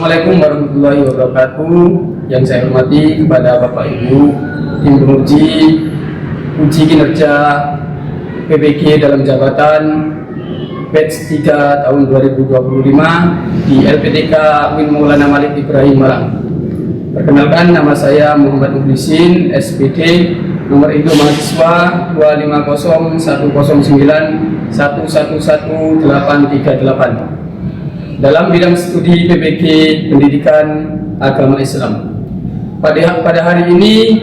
Assalamualaikum warahmatullahi wabarakatuh. Yang saya hormati kepada Bapak Ibu tim penguji uji kinerja PBG dalam jabatan batch 3 tahun 2025 di LPTK UIN Maulana Malik Ibrahim Malang. Perkenalkan, nama saya Muhammad Mukhlisin, SPD, nomor induk mahasiswa 25001111838. Dalam bidang studi PBG Pendidikan Agama Islam. Pada hari ini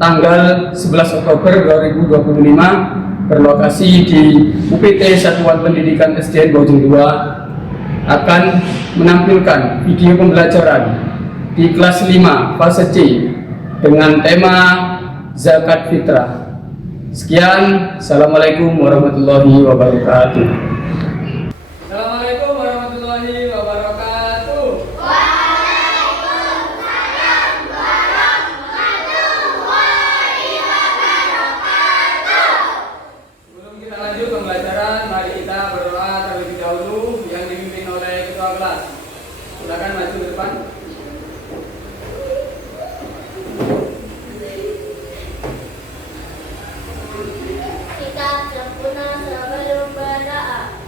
tanggal 11 Oktober 2025 berlokasi di UPT Satuan Pendidikan SDN Bojong 2 akan menampilkan video pembelajaran di kelas 5 fase C dengan tema zakat fitrah. Sekian, Assalamualaikum warahmatullahi wabarakatuh. Assalamualaikum warahmatullahi wabarakatuh. Waalaikumsalam warahmatullahi wabarakatuh. Sebelum kita lanjut pembelajaran, mari kita berdoa terlebih dahulu yang dipimpin oleh ketua kelas. Silakan maju ke depan. Kita sempurna sebelum berdoa.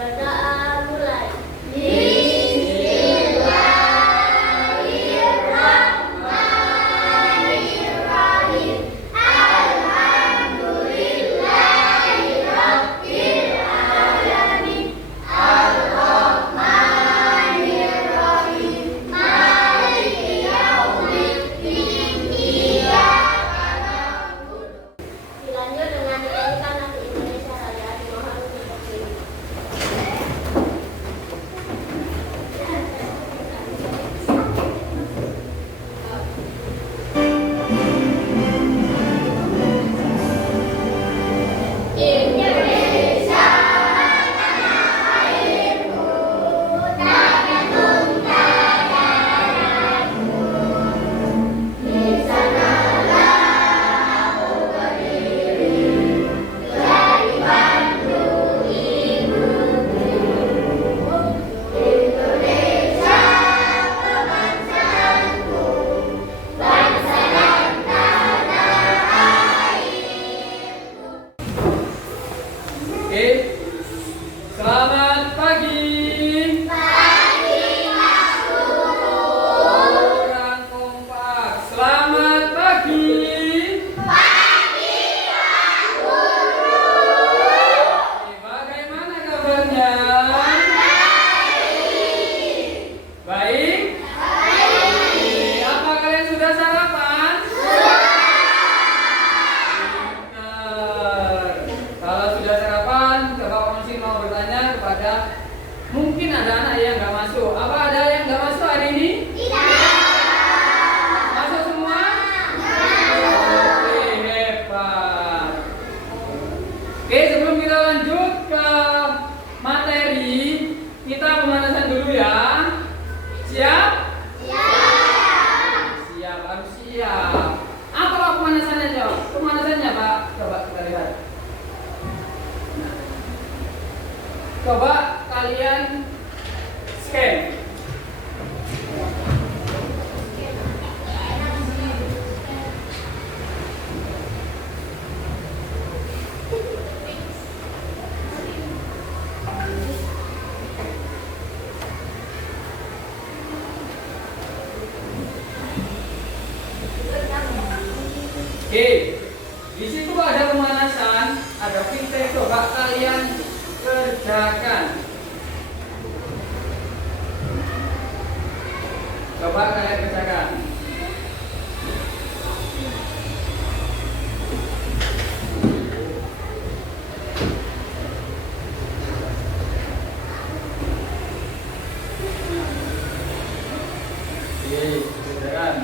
Berdoa mulai. Bismillahirrahmanirrahim. Alhamdulillahirabbil alamin. Ar-Rahmanirrahim. Maliki yaumiddin. Iyyaka na'budu. Dilanjut dengan pendidikan Nabi Indonesia Raya Muhammad Ibrahim. Indonesia tanah airku, takkan tuntas darahku. Di sanalah aku berdiri, dari bantu ibuku. Indonesia kebangsaanku, bangsa dan tanah airku. Oke. Selamat pagi. Pagi Makmur. Orang kompak. Selamat pagi. Pagi Makmur. Oke, bagaimana kabarnya? Baik. Oke, apa kalian sudah sarapan? Pintar. Kalau sudah sarapan, coba Pak Musin mau bertanya kepada mungkin ada anak yang nggak masuk. Apa ada yang nggak masuk hari ini? Masuk semua? Oke, hebat. Oke, sebelum kita lanjut ke materi, kita pemanasan dulu ya. Siap? Siap, harus siap. Apa Pak pemanasannya, Cok? Pemanasannya, Pak. Coba kita lihat. Nah. Coba kalian scan. Oke, di situ ada pemanasan, ada fintech. Coba kalian kerjakan. Coba kalian kerjakan. Oke, kerjakan.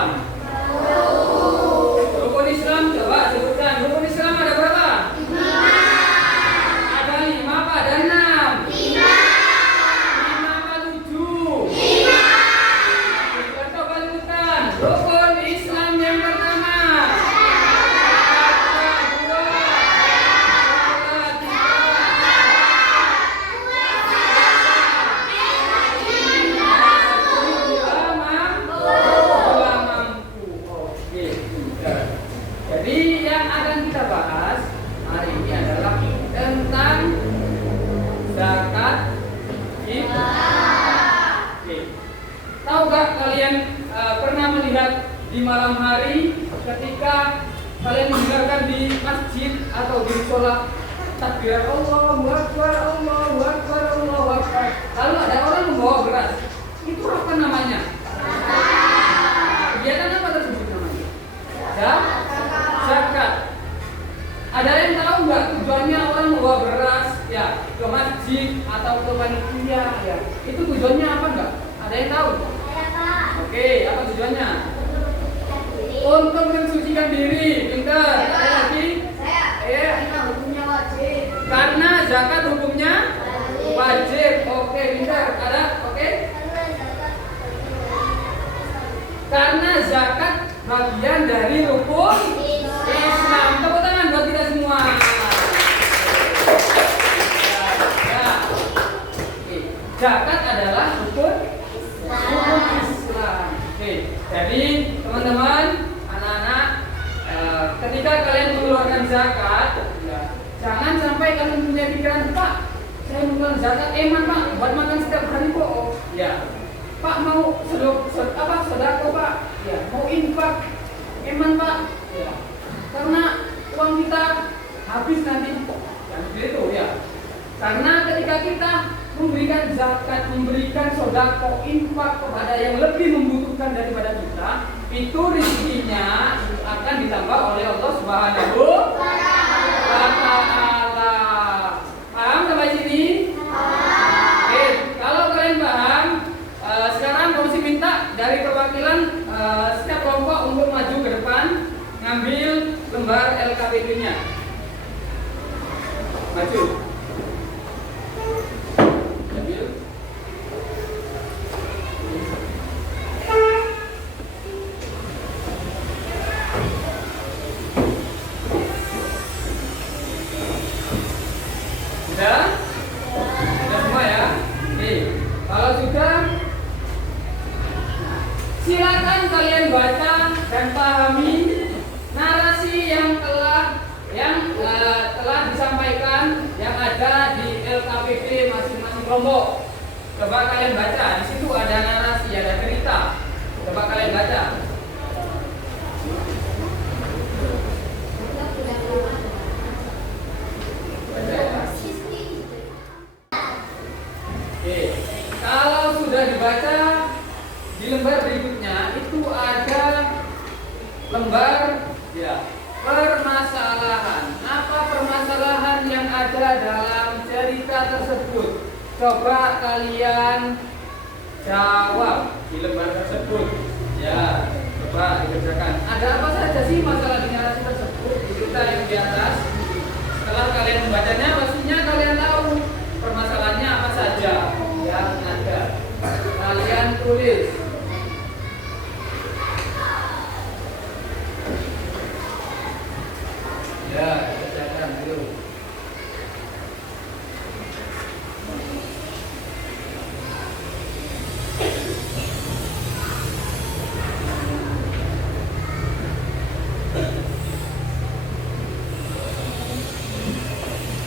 Islam? Rukun Islam, coba sebutkan. Rukun Islam ada berapa? 5. Ada 5 apa? Ada 6. 5 apa 7? 5. Coba sebutkan. Rukun Islam yang pertama. Jadi yang akan kita bahas hari ini adalah tentang zakat fitrah. Oke. Tahu gak kalian pernah melihat di malam hari ketika kalian mendengarkan di masjid atau di sholat takbir Allahu Akbar, Allahu Akbar, Allahu Akbar. Lalu ada orang membawa beras. Itu apa namanya? Kegiatan apa tersebut namanya? Zakat. Ada yang tahu nggak tujuannya orang membawa beras ya ke masjid atau ke panitia ya? Itu tujuannya apa nggak? Ada yang tahu? Oke, apa tujuannya? Untuk mensucikan diri. Pintar. Ada lagi? Karena zakat hukumnya wajib. Oke, pintar. Ada? Oke. Karena zakat bagian dari rukun Islam. Tepuk tangan buat kita semua. Ya. Oke. Zakat adalah rukun Islam. Oke. Jadi teman-teman, anak-anak, ketika kalian mengeluarkan zakat, ya, jangan sampai kalian punya pikiran, Pak, saya mengeluarkan zakat, Pak, buat makan setiap hari kok. Ya. Pak mau sedekah Pak, ya mau infak, Pak, ya. Karena uang kita habis nanti, yang itu ya. Karena ketika kita memberikan zakat, memberikan sedekah, infak kepada yang lebih membutuhkan daripada kita, itu rezekinya akan ditambah oleh Allah Subhanahu wa Ta'ala. Paham sampai sini? Oke, kalau kalian paham. Sekarang komisi minta dari perwakilan setiap kelompok untuk maju ke depan, ngambil lembar LKPP-nya. Maju. Ambil. Sudah? Sudah semua ya? Nih, kalau sudah, silakan kalian baca dan pahami narasi yang telah disampaikan yang ada di LKPP masing-masing kelompok. Coba kalian baca, di situ ada narasi, ada cerita. Coba kalian baca. Oke, kalau sudah dibaca, di lembar berikutnya itu ada lembar ya permasalahan. Apa permasalahan yang ada dalam cerita tersebut? Coba kalian jawab di lembar tersebut. Ya, coba dikerjakan. Ada apa saja sih masalah di narasi tersebut di cerita yang di atas? Setelah kalian membacanya, pastinya kalian tahu permasalahannya apa saja yang ada. Kalian tulis. Ya, kerjakan dulu.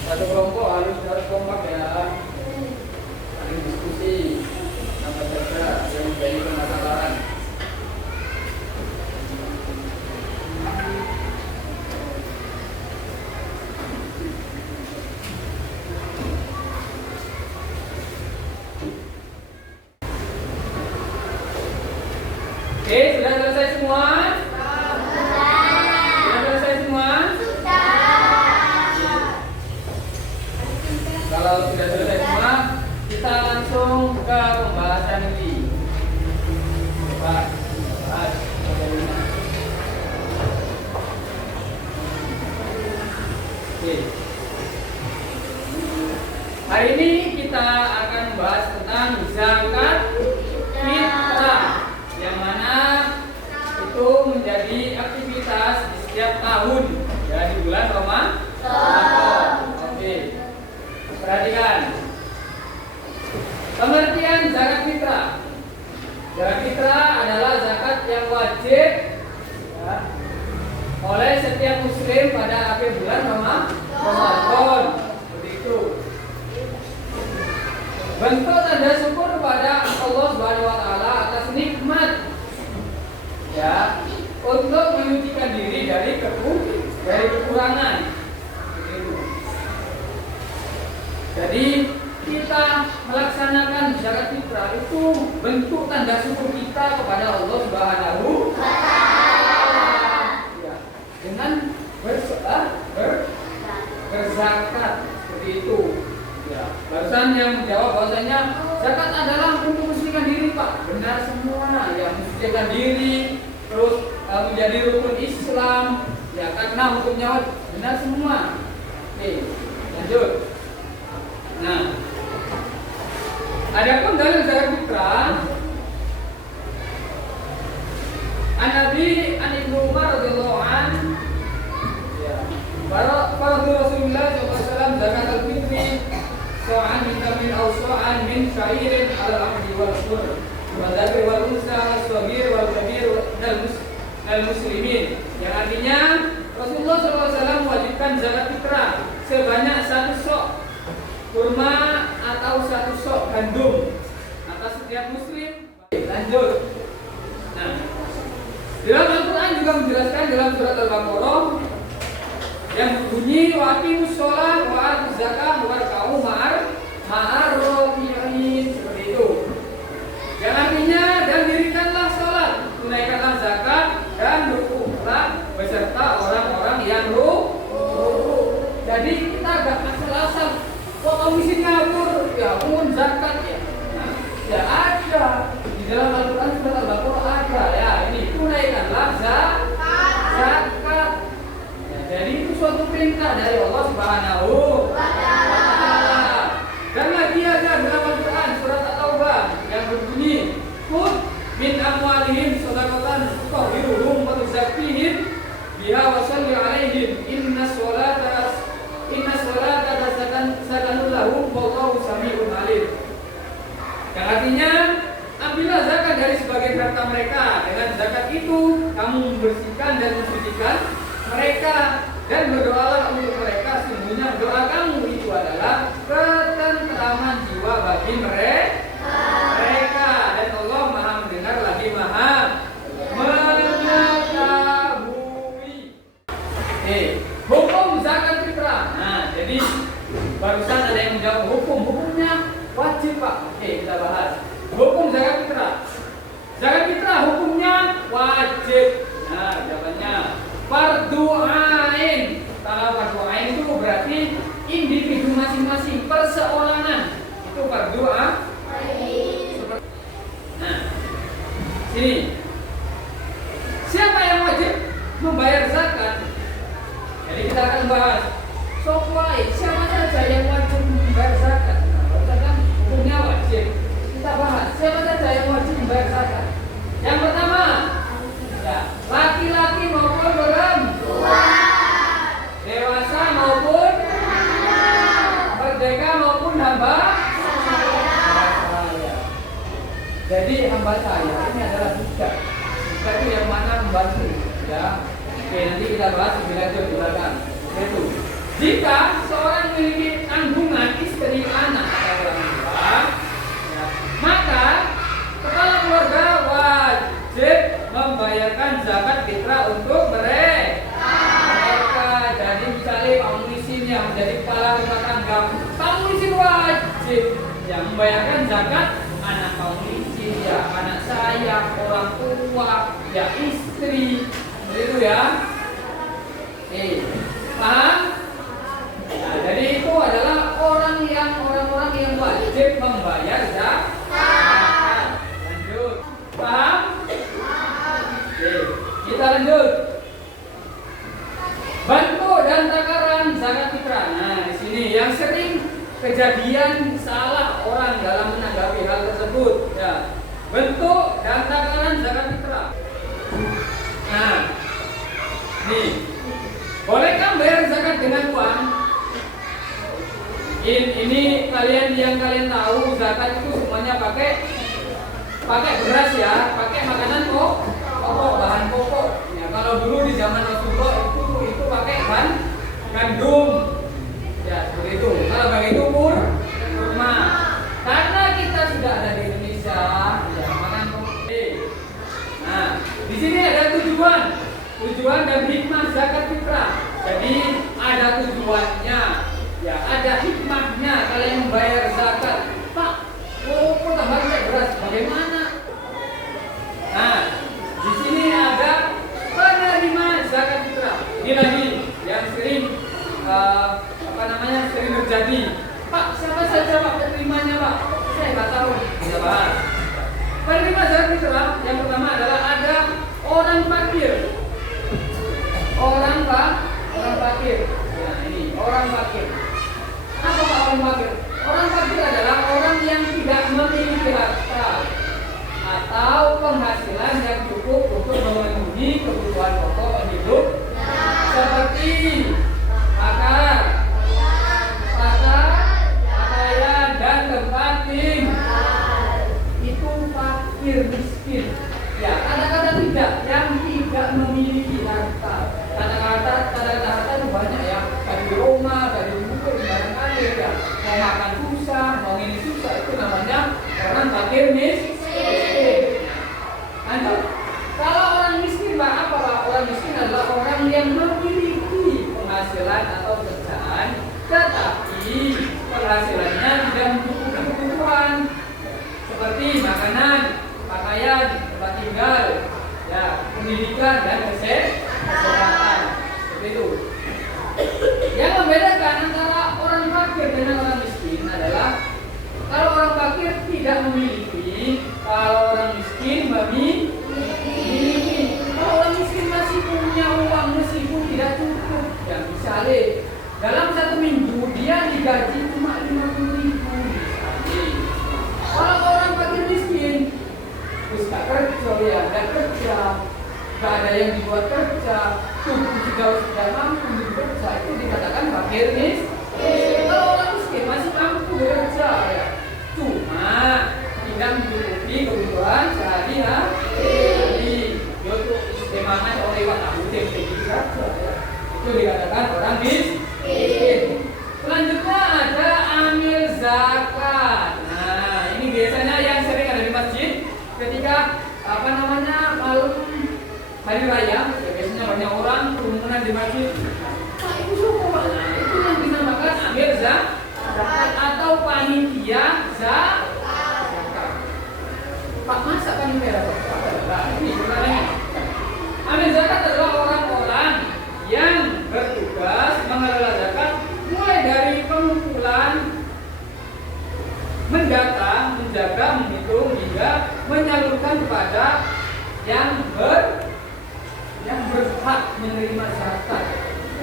Satu kelompok harus kompak ya. Saling diskusi apa saja yang menjadi permasalahan. Oke, sudah selesai semua? Sudah selesai semua? Kalau sudah selesai semua, kita langsung ke pembahasan ini. Coba bahas. menjadi aktivitas di setiap tahun ya di bulan Ramadan. Oke. Perhatikan. Pengertian zakat fitrah. Zakat fitrah adalah zakat yang wajib ya, oleh setiap muslim pada akhir bulan Ramadan. Seperti itu. Bentuk tanda syukur kepada Allah Subhanahu wa taala atas nikmat ya untuk menyucikan diri dari kekurangan. Begitu. Jadi kita melaksanakan zakat fitrah itu bentuk tanda syukur kita kepada Allah Subhanahu wa taala. Ya, dengan berzakat seperti itu. Ya, barusan yang menjawab bahwasanya zakat adalah untuk mensucikan diri, Pak. Benar semua, ya mensucikan diri, terus menjadi rukun Islam, ya karena hukumnya benar semua. Oke, lanjut. Nah, adapun dalil zakat fitrah, An-Nabi an Ibnu Umar radhiyallahu anhu, ya, para Rasulullah SAW zakat al-fitri so'an min tamin aw so'an min syairin al-abdi wal sur wa dzakir wal unsa was-saghir wal kabir dal muslimin, yang artinya Rasulullah SAW mewajibkan zakat fitrah sebanyak 1 sok kurma atau 1 sok gandum atas setiap muslim. Lanjut. Nah, dalam Al-Quran juga menjelaskan dalam surat Al-Baqarah yang berbunyi wa aqimus shalah wa atuz zakah warka'u ma'ar raki'in, seperti itu. Yang artinya dan dirikanlah salat, tunaikanlah zakat dan rukuklah beserta orang-orang yang rukuk. Jadi kita agak asal-asal kok komisi ngabur ya pun zakat ya. Nah, ya ada di dalam Al-Quran surat Al-Baqarah ada ya, ini tunaikanlah zakat. Ya, jadi itu suatu perintah dari Allah Subhanahu wa taala. Dan lagi ada dalam Al-Quran surat At-Taubah yang berbunyi khudz min amwalihim shadaqatan tutahhiruhum wa tuzakkihim biha wa shalli 'alaihim inna sholata sakanun lahum wallahu sami'un alim. Yang artinya, ambillah zakat dari sebagian harta mereka. Dengan zakat itu kamu membersihkan dan mensucikan mereka, dan berdoalah untuk mereka, sesungguhnya doa kamu itu adalah ketentraman jiwa bagi mereka, dan Allah Maha mendengar lagi Maha mengetahui. Hukum zakat fitrah. Nah, jadi barusan ada yang menjawab hukumnya wajib, Pak. Oke, kita bahas hukum zakat fitrah. Zakat fitrah hukumnya wajib. Nah, jawabannya fardu ain. Kalau fardu ain itu berarti individu masing-masing, perseorangan. Itu fardu ain. Nah, sini. Siapa yang wajib membayar zakat? Jadi kita akan bahas siapa saja yang wajib membayar zakat. Nah, hukumnya wajib. Kita bahas siapa saja yang wajib membayar zakat. Yang pertama, ya, laki-laki maupun perempuan, dewasa maupun merdeka maupun hamba saya. Jadi hamba saya ini adalah budak. Budak itu yang mana membantu, ya. Oke, nanti kita bahas lebih lanjut di belakang. Itu jika seorang memiliki tanggungan istri, anak atau orang tua, ya, maka kepala keluarga wajib membayarkan zakat fitrah untuk mereka. Jadi misalnya Pak Muhsin yang menjadi kepala rumah tangga, Pak Muhsin wajib yang membayarkan zakat anak Pak Muhsin, ya anak saya, orang tua, ya istri, begitu ya. Paham? Nah, jadi itu adalah orang-orang yang wajib membayar zakat. Lanjut. Paham? Kita lanjut. Bentuk dan takaran zakat fitrah. Nah, di sini yang sering kejadian salah orang dalam menanggapi hal tersebut. Ya. Bentuk dan takaran zakat fitrah. Nah, nih, bolehkah bayar zakat dengan uang? Ini kalian yang kalian tahu zakat itu semuanya pakai beras ya, pakai makanan pokok, bahan pokok. Ya, kalau dulu di zaman Rasulullah itu pakai gandum. Ya, seperti itu. Kalau pakai itu kurma. Karena kita sudah ada di Indonesia, ya makan pokok. Nah, di sini ada tujuan dan hikmah zakat fitrah. Jadi ada tujuannya, ya ada hikmahnya kalian membayar zakat. Pak, kok tambah kayak beras? Bagaimana? Nah, di sini ada penerima zakat fitrah. Ini lagi yang sering sering terjadi. Pak, siapa saja Pak penerimanya Pak? Saya nggak tahu. Kita bahas. Penerima zakat fitrah yang pertama adalah ada orang fakir. Orang fakir. Nah, ini orang fakir. Apa Pak orang fakir? Orang fakir adalah orang yang tidak memiliki harta atau penghasilan yang cukup untuk memenuhi kebutuhan pokok hidup seperti pakaian dan tempat tinggal. Itu fakir miskin. Ya, kata-kata tidak yang tidak memiliki harta. Kata-kata harta itu banyak ya. Dari rumah, dari buku, barangkali ya. Mau makan susah, mau ini susah, itu namanya orang fakir miskin. Lanjut. Kalau orang miskin Pak, apa Pak? Orang miskin adalah orang yang memiliki penghasilan atau pekerjaan, tetapi penghasilannya tidak mencukupi kebutuhan seperti makanan, pakaian, tempat tinggal, ya, pendidikan dan kesehatan. Seperti itu. Yang membedakan antara orang fakir dengan orang miskin adalah kalau orang fakir tidak memiliki, kalau orang miskin memiliki. Kalau orang miskin masih punya uang meskipun tidak cukup. Ya misalnya dalam satu minggu dia digaji cuma 50.000 misalnya. Kalau orang fakir miskin terus gak kerja, ya gak kerja, gak ada yang dibuat kerja, tubuh sudah mampu bekerja, itu dikatakan fakir miskin. Kalau orang miskin masih mampu bekerja, ya cuma tidak mencukupi kebutuhan sehari-hari. Yaitu istimewa oleh tahu tempe saja, ya. Itu dikatakan orang miskin. Selanjutnya ada amil zakat. Nah, ini biasanya yang sering ada di masjid ketika malam hari raya, ya, biasanya banyak orang kerumunan di masjid. Nah, itu suku mana? Itu yang dinamakan amil zakat atau panitia zakat. Pak, masa panitia zakat? Ini pertanyaannya. Amil zakat adalah orang-orang yang bertugas mengelola zakat mulai dari pengumpulan, mendata, menjaga, menghitung hingga menyalurkan kepada yang berhak menerima zakat.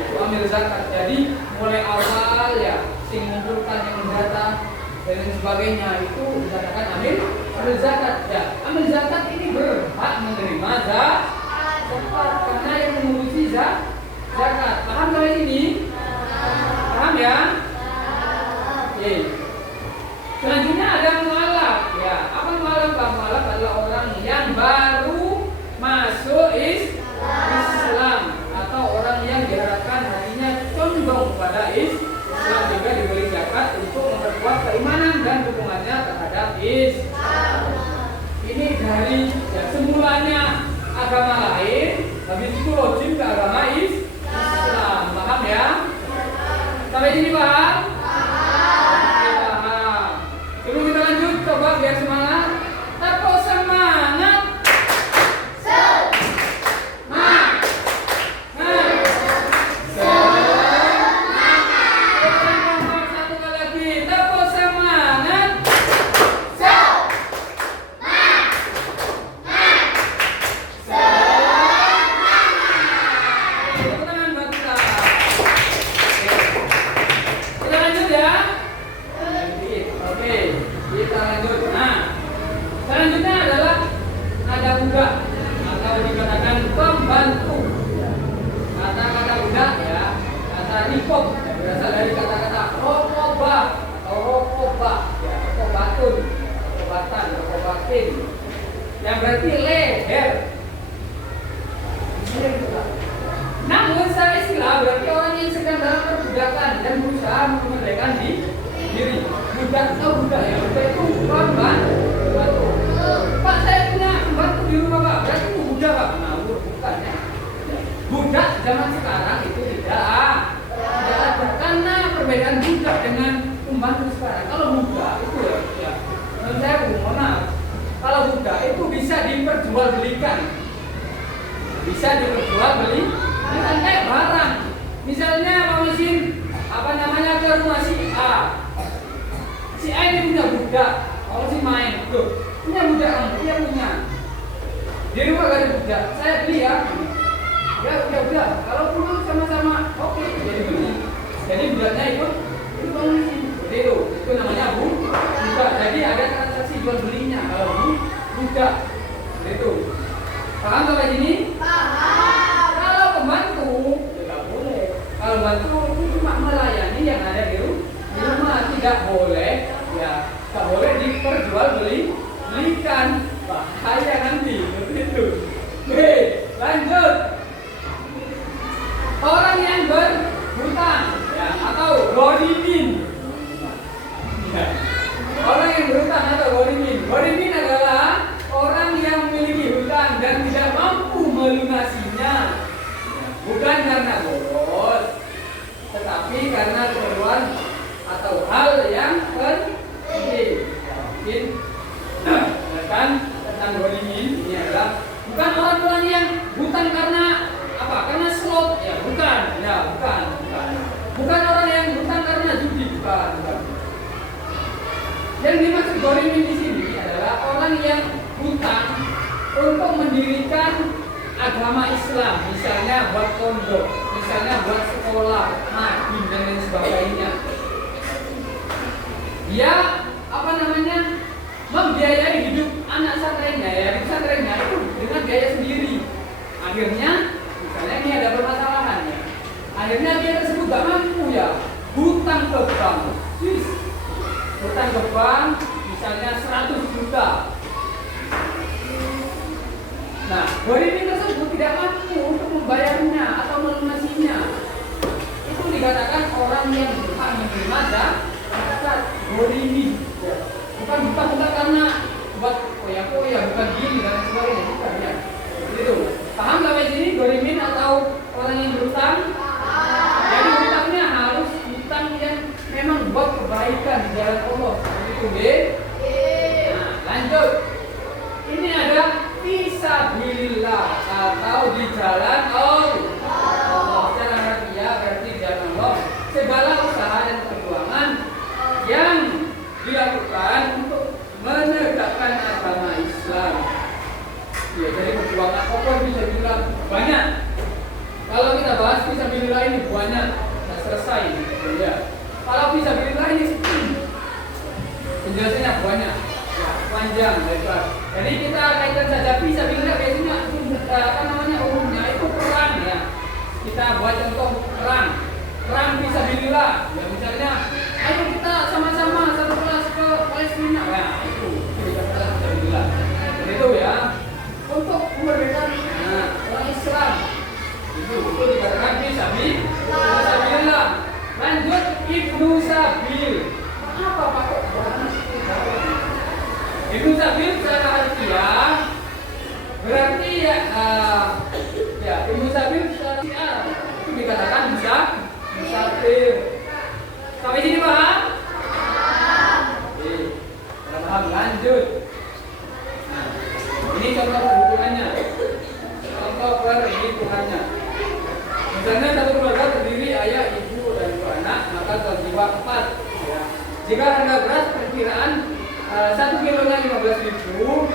Itu amil zakat. Jadi mulai awal ya, sing mengumpulkan, yang mendata dan sebagainya itu dikatakan amil zakat. Ya, amil zakat ini berhak menerima zakat karena yang mengurusi zakat. Paham sampai sini? Paham ya? Oke. Selanjutnya ada mualaf. Ya, apa mualaf? Mualaf adalah orang yang baru masuk Islam atau orang yang diharapkan hatinya condong kepada Islam sehingga diberi zakat untuk memperkuat keimanan dan dukungannya terhadap Islam. Ini dari ya, semulanya agama berarti orang yang sedang dalam perbudakan dan berusaha memerdekakan diri. Budak atau budak ya, budak itu pembantu. Pak, saya punya pembantu di rumah Pak, berarti itu budak Pak? Ngawur, bukan ya. Budak zaman sekarang itu tidak ada, karena perbedaan budak dengan pembantu sekarang. Kalau budak itu ya menurut saya mohon maaf, kalau budak itu bisa diperjualbelikan, bisa diperjualbelikan kayak barang. Misalnya Pak Mesin ke rumah si A ini punya budak, kalau si main tuh punya budak kamu, dia punya di rumah gak ada budak, saya beli ya udah kalau perlu sama-sama oke, jadi beli, jadi budaknya ikut Bang Mesin, itu namanya budak. Jadi ada transaksi jual belinya kalau budak itu. Paham sampai sini? Paham. Kalau pembantu tidak boleh. Kalau pembantu itu cuma melayani yang ada di rumah, tidak boleh ya, tidak boleh diperjualbelikan, bahaya nanti begitu. Oke, lanjut. Orang yang berhutang ya, atau ghorimin. Ya. Orang yang berhutang atau ghorimin adalah orang yang memiliki hutang dan tidak mampu melunasinya, bukan karena boros, tetapi karena keperluan atau hal yang penting. Mungkin kan tentang ghorimin ini adalah bukan orang yang hutang karena apa? Karena slot ya, bukan. Bukan orang yang hutang karena judi, bukan. Yang dimaksud ghorimin di sini adalah orang yang hutang untuk mendirikan agama Islam, misalnya buat pondok, misalnya buat sekolah, madin dan lain sebagainya. Dia membiayai hidup anak santrinya ya, di santrinya itu dengan biaya sendiri. Akhirnya, misalnya ini ada permasalahan ya. Akhirnya dia tersebut gak mampu ya, hutang ke bank. Hutang ke bank misalnya 100 juta. Nah, ghorimin tersebut tidak mampu untuk membayarnya atau melunasinya. Itu dikatakan orang yang berhak menerima zakat, ghorimin. Bukan karena buat koya-koya, bukan gini dan sebagainya, bukan ya. Itu. Paham sampai sini ghorimin atau orang yang berhutang? Jadi hutangnya harus hutang yang memang buat kebaikan di jalan Allah. Itu Nah, lanjut. Ini ada fisabilillah atau di jalan Allah. Secara harfiah berarti di jalan Allah. Segala usaha dan perjuangan yang dilakukan untuk menegakkan agama Islam. Ya, jadi perjuangan apa bisa bilang banyak. Kalau kita bahas fisabilillah ini banyak, tidak selesai. Ya. Kalau fisabilillah ini penjelasannya banyak, ya, panjang, lebar. Jadi kita kaitkan saja fisabilillah biasanya umumnya itu perang ya. Kita buat contoh perang fisabilillah. Ya misalnya, ayo kita sama-sama satu kelas ke Palestina. Ya itu kita fisabilillah. Itu ya untuk memerdekakan orang Islam. Itu dikatakan fisabilillah. Lanjut Ibnu Sabil. Apa Pak? Ibnu Sabil secara harfiah berarti ya Ibnu Sabil secara harfiah itu dikatakan musafir. Sampai sini paham? Oke, paham. Lanjut. Nah, ini contoh perhitungannya. Misalnya satu keluarga terdiri ayah, ibu, dan 2 anak, maka terjiwa 4. Ya. Jika harga beras perkiraan 1 kilonya 15.000,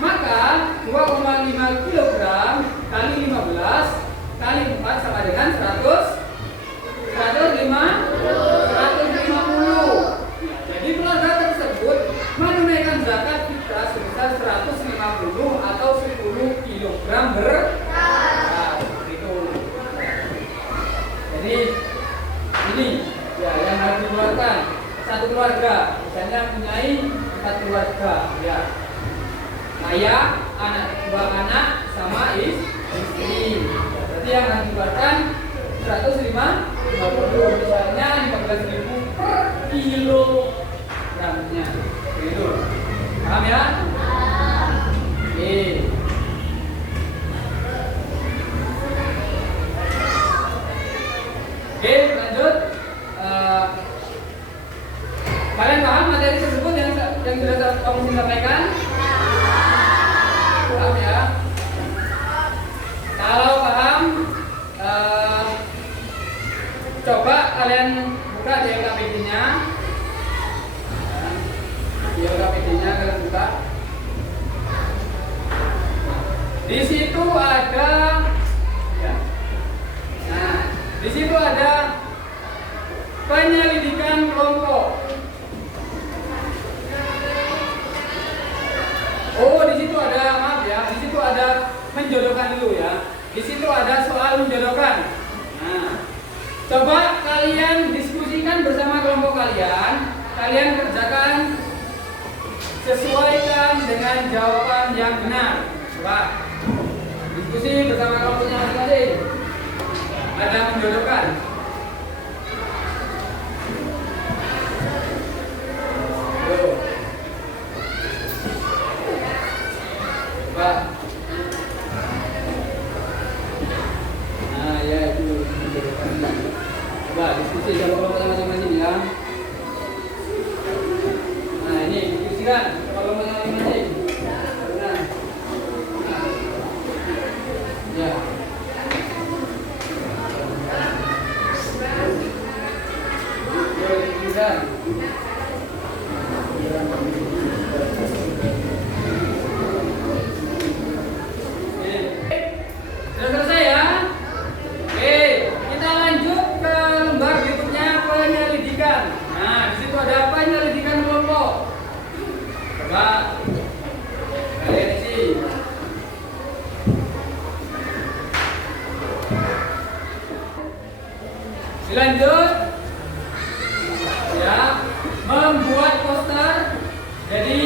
maka 2,5 kilogram kali 15 kali 4 sama dengan 150. Jadi keluarga tersebut menunaikan zakat fitrah sebesar 150 atau 10 kilogram beras. Itu. Jadi ini ya yang harus dikeluarkan satu keluarga, misalnya mempunyai 4 keluarga, ya, ayah, anak, 2 anak, sama istri. Berarti yang harus dikeluarkan 150 150 misalnya 15.000 per kilogramnya. Gitu. Paham ya? Oke. Oke, lanjut. Kalian paham materi tersebut yang sudah kamu sampaikan? Paham ya? Kalau paham, coba kalian buka di LKPD-nya. Di LKPD-nya kalian buka. Di situ ada, ya. Nah, di situ ada penyelidikan kelompok. Oh, di situ ada, maaf ya, di situ ada menjodohkan dulu ya. Di situ ada soal menjodohkan. Nah, coba kalian diskusikan bersama kelompok kalian. Kalian kerjakan, sesuaikan dengan jawaban yang benar. Coba diskusi bersama kelompoknya masing-masing. Ada menjodohkan. Coba. Nah, ya itu menjodohkan. Coba diskusi sama kelompoknya masing-masing ya. Nah, ini diskusikan sama kelompoknya masing-masing. Nah. Ya. Diskusikan. Sudah selesai ya? Oke, kita lanjut ke lembar berikutnya, penyelidikan. Nah, di situ ada penyelidikan kelompok. Coba kalian isi. Dilanjut ya, membuat poster. Jadi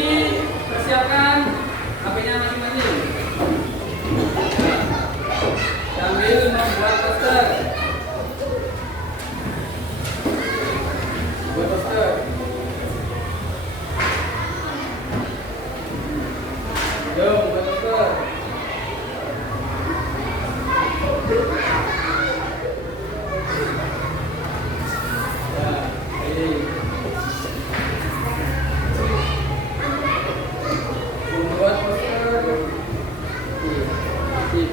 persiapkan HP-nya masing-masing. Sambil membuat poster. Buat poster. Yuk, buat poster. Ya, ini. Membuat poster. Sip.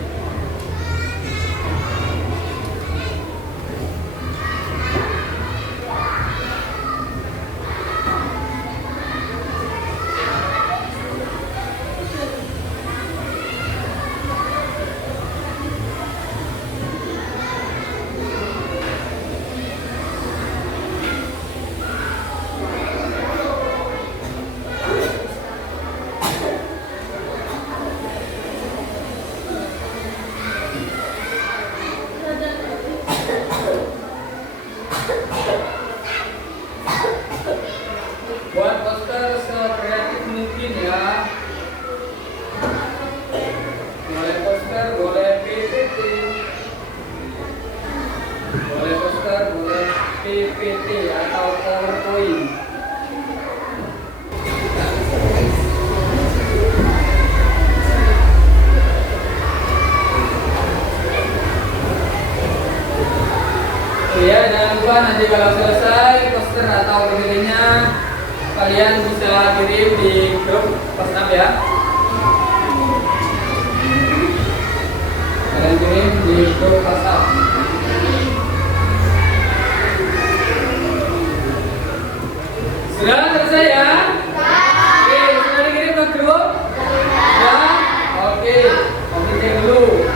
Buat poster sekreatif mungkin ya. Boleh poster, boleh PPT. Boleh poster, boleh PPT atau PowerPoint. Ya, jangan lupa nanti kalau selesai poster atau PPT-nya kalian bisa kirim di grup WhatsApp ya. Kalian kirim di grup WhatsApp. Sudah selesai ya? Oke, sudah dikirim ke grup? Ya? Oke, kami cek dulu.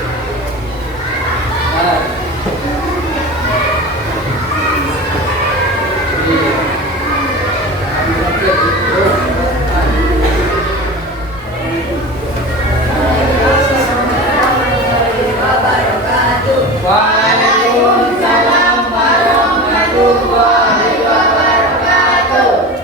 Nah. Waalaikumsalam warahmatullahi wabarakatuh.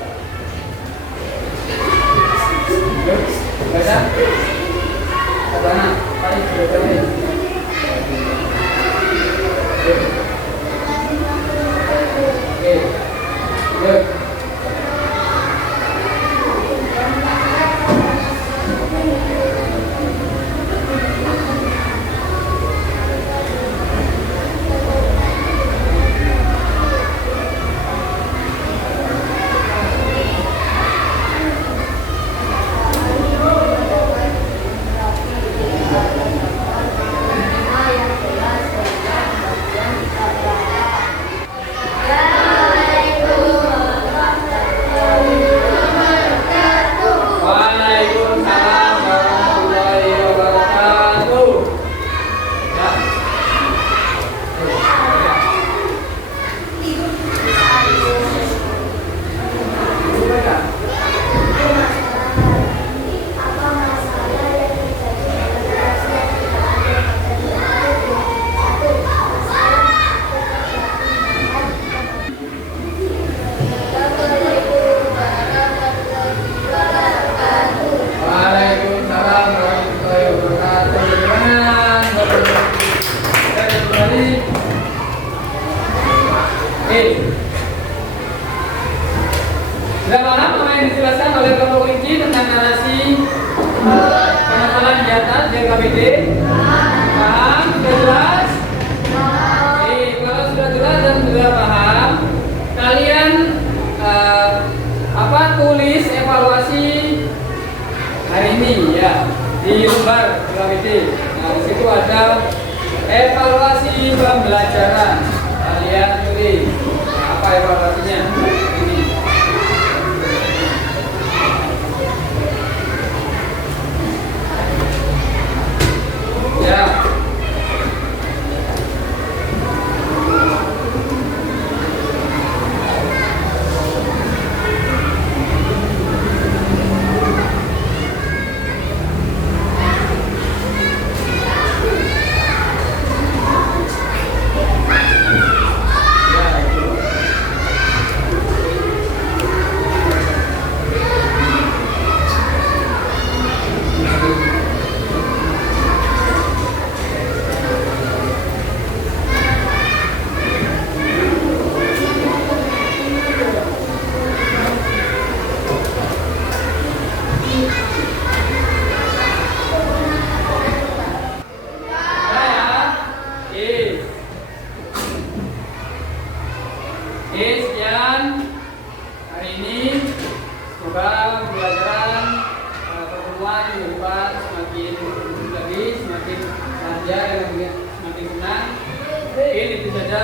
Oke. Sudah paham apa yang dijelaskan oleh Bapak Wiki tentang narasi permasalahan di atas dari KBD? Paham? Sudah jelas? Oke, kalau sudah jelas dan sudah paham, kalian tulis evaluasi hari ini ya di lembar KBD. Nah, di situ ada evaluasi pembelajaran. Kalian tulis apa evaluasinya? Ini. Ya. Sekian hari ini, semoga pembelajaran pertemuan minggu depan semakin lagi, semakin lancar dan semakin senang. Mungkin itu saja